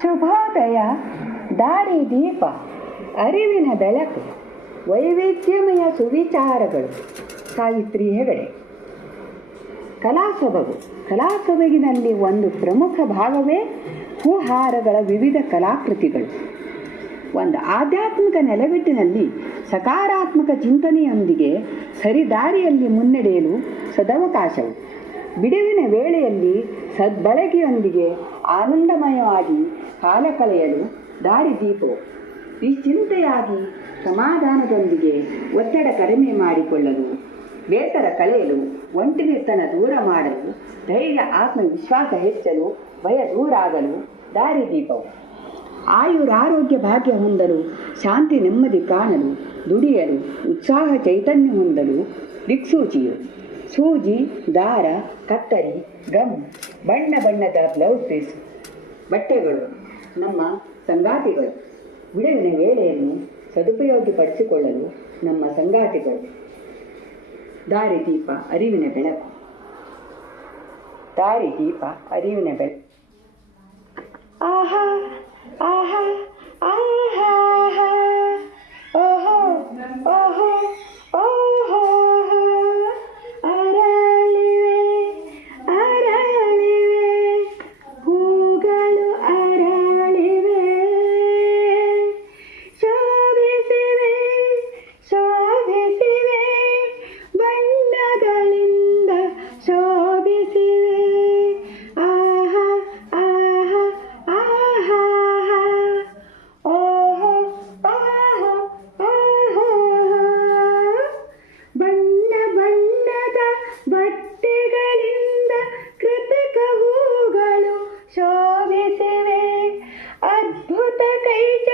ಶುಭೋದಯ, ದಾರಿ ದೀಪ, ಅರಿವಿನ ಬೆಳಕು, ವೈವಿಧ್ಯಮಯ ಸುವಿಚಾರಗಳು. ಸಾವಿತ್ರಿ ಹೆಗಡೆ. ಕಲಾಸೊಬಗಿನಲ್ಲಿ ಒಂದು ಪ್ರಮುಖ ಭಾಗವೇ ಹೂಹಾರಗಳ ವಿವಿಧ ಕಲಾಕೃತಿಗಳು. ಒಂದು ಆಧ್ಯಾತ್ಮಿಕ ನೆಲೆಗಟ್ಟಿನಲ್ಲಿ ಸಕಾರಾತ್ಮಕ ಚಿಂತನೆಯೊಂದಿಗೆ ಸರಿದಾರಿಯಲ್ಲಿ ಮುನ್ನಡೆಯಲು ಸದವಕಾಶವು, ಬಿಡುವಿನ ವೇಳೆಯಲ್ಲಿ ಸದ್ಬಳಕೆಯೊಂದಿಗೆ ಆನಂದಮಯವಾಗಿ ಕಾಲ ಕಳೆಯಲು ದಾರಿದೀಪವು, ನಿಶ್ಚಿಂತೆಯಾಗಿ ಸಮಾಧಾನದೊಂದಿಗೆ ಒತ್ತಡ ಕಡಿಮೆ ಮಾಡಿಕೊಳ್ಳಲು, ಬೇಸರ ಕಳೆಯಲು, ಒಂಟಿನಿತನ ದೂರ ಮಾಡಲು, ಧೈರ್ಯ ಆತ್ಮವಿಶ್ವಾಸ ಹೆಚ್ಚಲು, ಭಯ ದೂರಾಗಲು ದಾರಿದೀಪವು, ಆಯುರಾರೋಗ್ಯ ಭಾಗ್ಯ ಹೊಂದಲು, ಶಾಂತಿ ನೆಮ್ಮದಿ ಕಾಣಲು, ದುಡಿಯಲು, ಉತ್ಸಾಹ ಚೈತನ್ಯ ಹೊಂದಲು ದಿಕ್ಸೂಚಿಯು. ಸೂಜಿ, ದಾರ, ಕತ್ತರಿ, ಗಮ್, ಬಣ್ಣ ಬಣ್ಣದ ಬ್ಲೌಸ್ ಪೀಸ್, ಬಟ್ಟೆಗಳು ನಮ್ಮ ಸಂಗಾತಿಗಳು. ಬಿಡುವಿನ ವೇಳೆಯನ್ನು ಸದುಪಯೋಗಪಡಿಸಿಕೊಳ್ಳಲು ನಮ್ಮ ಸಂಗಾತಿಗಳು. ದಾರಿದೀಪ ಅರಿವಿನ ಬೆಳಕು. ದಾರಿದೀಪ ಅರಿವಿನ ಬೆಳಕು. ಆಹಾ ಆಹಾ ಆಹಾ ಓಹೋ ಓಹೋ ಓಹೋ ಅರಳಿವೆ ಅರಳಿವೆ ಹೂಗಳು ಅರಳಿವೆ, ಶೋಭಿಸಿವೆ ಶೋಭಿಸಿವೆ ಬಣ್ಣಗಳಿಂದ ಶೋಭಿಸಿವೆ. ಆಹಾ ಆಹಾ ಆಹಾ ಓಹೋ ಓಹೋ ಓಹೋ ಬಣ್ಣ ಬಣ್ಣದ ಬಟ್ಟೆಗಳಿಂದ ಕೃತಕ ಹೂಗಳು ಶೋಭಿಸಿವೆ. ಅದ್ಭುತ ಕೈಚ